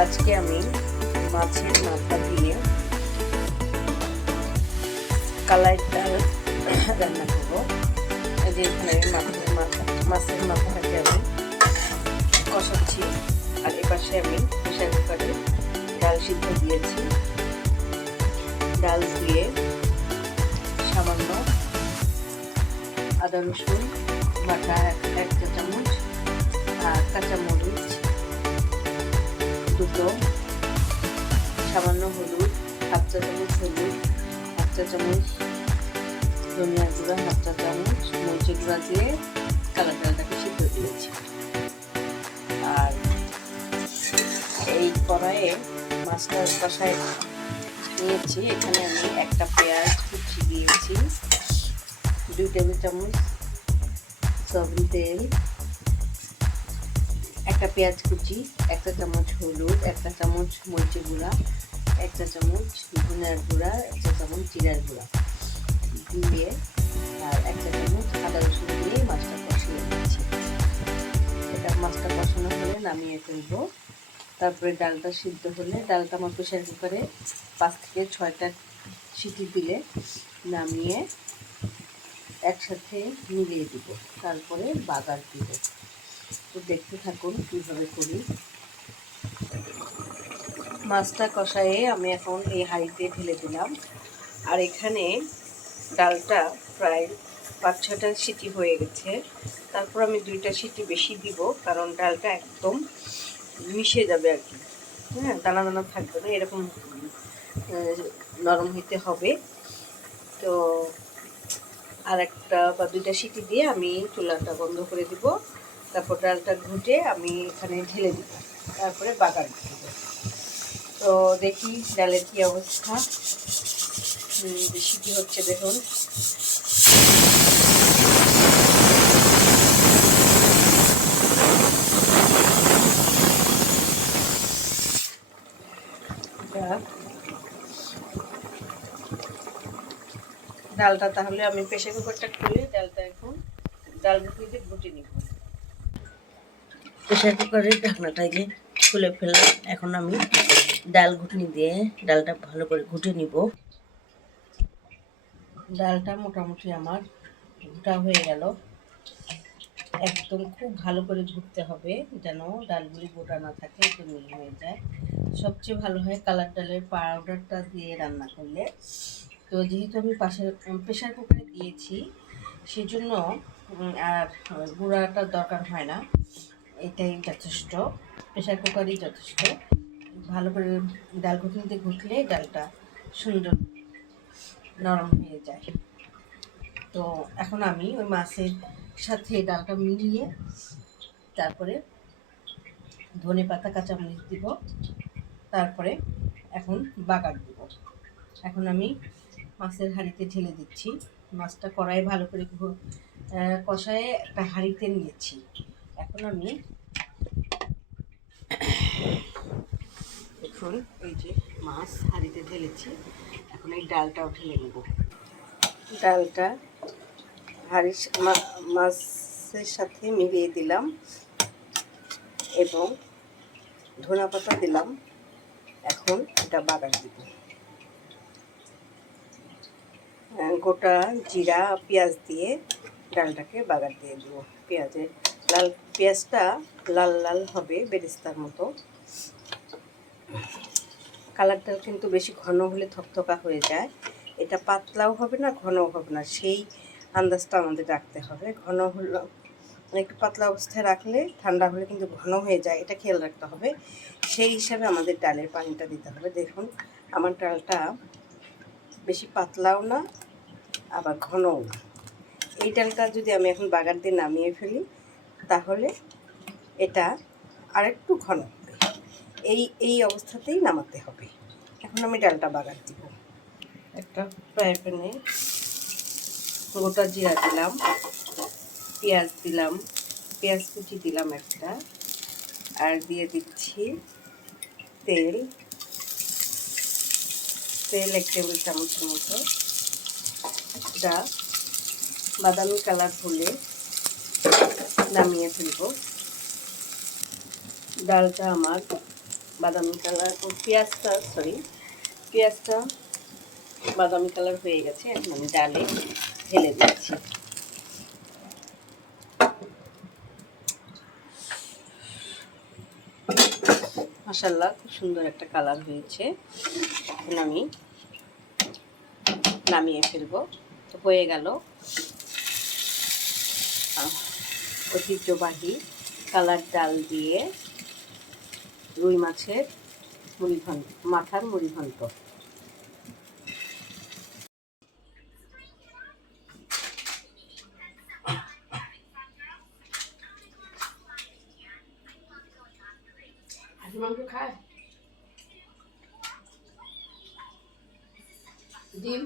আজকে আমি মাছের মাথা দিয়ে কালাই ডাল রান্না করবো। এই যে এখানে মাছের মাথাটাকে আমি কষাচ্ছি, আর এপাশে আমি প্রেসার কুকারে ডাল সিদ্ধ দিয়েছি। ডাল দিয়ে সামান্য আদা রসুন বাটা 1 চা চামচ, আর কাঁচামরিচ দুটো, সামান্য হলুদ 1/2 চা চামচ হলুদ, 1 চা চামচ ধনিয়া গুঁড়া, 1/2 চা চামচ মরিচের গুঁড়া দিয়ে কালা ডালটাকে সিদ্ধ দিয়েছি। আর এই কড়াইয়ে মাছটা কষায় নিয়েছি। এখানে আমি একটা পেঁয়াজ কুচি দিয়েছি, 2 টেবিল চামচ সয়াবিন তেল, একটা পেঁয়াজ কুচি, 1 চা চামচ হলুদ, 1 চা চামচ মরিচের গুঁড়া, 1 চা চামচ ধনিয়ার গুঁড়া, 1 চা চামচ জিরার গুঁড়া দিয়ে, আর 1 চা চামচ আদা রসুন দিয়ে মাছটা কষিয়ে নিচ্ছি। এটা মাছটা কষানো হলে নামিয়ে ফেলবো। তারপরে ডালটা সিদ্ধ হলে ডালটা আমার প্রেসার কুকারে 5 থেকে 6টা সিটি দিলে নামিয়ে একসাথে মিলিয়ে দিব, তারপরে বাগার দিব। তো দেখতে থাকুন কীভাবে করি। মাছটা কষায়ে আমি এখন এই হাঁড়িতে ঢেলে দিলাম। আর এখানে ডালটা প্রায় 5-6টা সিটি হয়ে গেছে। তারপর আমি 2টা সিটি বেশি দিব, কারণ ডালটা একদম মিশে যাবে আর কি। হ্যাঁ, দানা দানা থাকবে না, এরকম নরম হইতে হবে। তো আর 1টা বা 2টা সিটি দিয়ে আমি চুলাটা বন্ধ করে দিব। তারপর ডালটা ঘুটে আমি এখানে ঢেলে দিব, তারপরে বাগার দিব। তো দেখি ডালের কি অবস্থা, সিটি হচ্ছে দেখুন। ডালটা তাহলে আমি প্রেসার কুকারটা খুলে ডালটা এখন ডাল ঘুটে ঘুটে নিব। প্রেসার কুকারের ঢাকনাটা যে খুলে ফেললাম। এখন আমি ডাল ঘুটনি দিয়ে ডালটা ভালো করে ঘুটে নিব। ডালটা মোটামুটি আমার ঘুটা হয়ে গেল। একদম খুব ভালো করে ঘুটতে হবে যেন ডালগুলি গোটা না থাকে, একটু মিহি হয়ে যায়। সবচেয়ে ভালো হয় কালার ডালের পাউডারটা দিয়ে রান্না করলে। তো যেহেতু আমি প্রেসার কুকারে দিয়েছি, সেজন্য আর গুঁড়াটার দরকার হয় না, এটাই যথেষ্ট। প্রেসার কুকারই যথেষ্ট। ভালো করে ডাল ঘুটনিতে ঘুটলে ডালটা সুন্দর নরম হয়ে যায়। তো এখন আমি ওই মাছের সাথে ডালটা মিলিয়ে তারপরে ধনেপাতা কাঁচামরিচ দিব, তারপরে এখন বাগার দিব। এখন আমি মাছের হাঁড়িতে ঢেলে দিচ্ছি। মাছটা কড়াইয়ে ভালো করে কষায়ে একটা হাঁড়িতে নিয়েছি। এখন আমি দেখুন এই যে মাছ হাঁড়িতে ঢেলেছি। এখন এই ডালটাও ঢেলে নেব। ডালটা মাছের সাথে মিলিয়ে দিলাম এবং ধনেপাতা দিলাম। এখন এটা বাগার দিব। গোটা জিরা পেঁয়াজ দিয়ে ডালটাকে বাগার দিয়ে দেবো। পেঁয়াজটা লাল লাল হবে বেরেস্তার মতো। কালার ডাল কিন্তু বেশি ঘন হলে থকথকা হয়ে যায়। এটা পাতলাও হবে না, ঘনও হবে না, সেই আন্দাজটা আমাদের রাখতে হবে। ঘন হলো একটু পাতলা অবস্থায় রাখলে ঠান্ডা হলে কিন্তু ঘন হয়ে যায়, এটা খেয়াল রাখতে হবে। সেই হিসাবে আমাদের ডালের পানিটা দিতে হবে। দেখুন আমার ডালটা বেশি পাতলাও না আবার ঘনও না। এই ডালটা যদি আমি এখন বাগার দিয়ে নামিয়ে ফেলি তাহলে এটা আরেকটু ঘন হবে। এই অবস্থাতেই নামাতে হবে। এখন আমি ডালটা বাগার দিব। একটা ফ্রাই প্যানে গোটা জিরা দিলাম, পেঁয়াজ দিলাম, পেঁয়াজ কুচি দিলাম একটা, আর দিয়ে দিচ্ছি তেল 1 টেবিল চামচের মতো। এটা বাদামি কালার হলে নামিয়ে ফেলব। ডালটা আমার বাদামি কালার, পেঁয়াজটা বাদামি কালার হয়ে গেছে। এখন আমি ডালে ঢেলে দিচ্ছি। মাশাআল্লাহ, খুব সুন্দর একটা কালার হয়েছে। এখন আমি নামিয়ে ফেলবো। তো হয়ে গেল ঐতিহ্যবাহী কালার ডাল দিয়ে রুই মাছের মাথার মুড়ি ঘন্ট। হাঁসের মাংস খায়, ডিম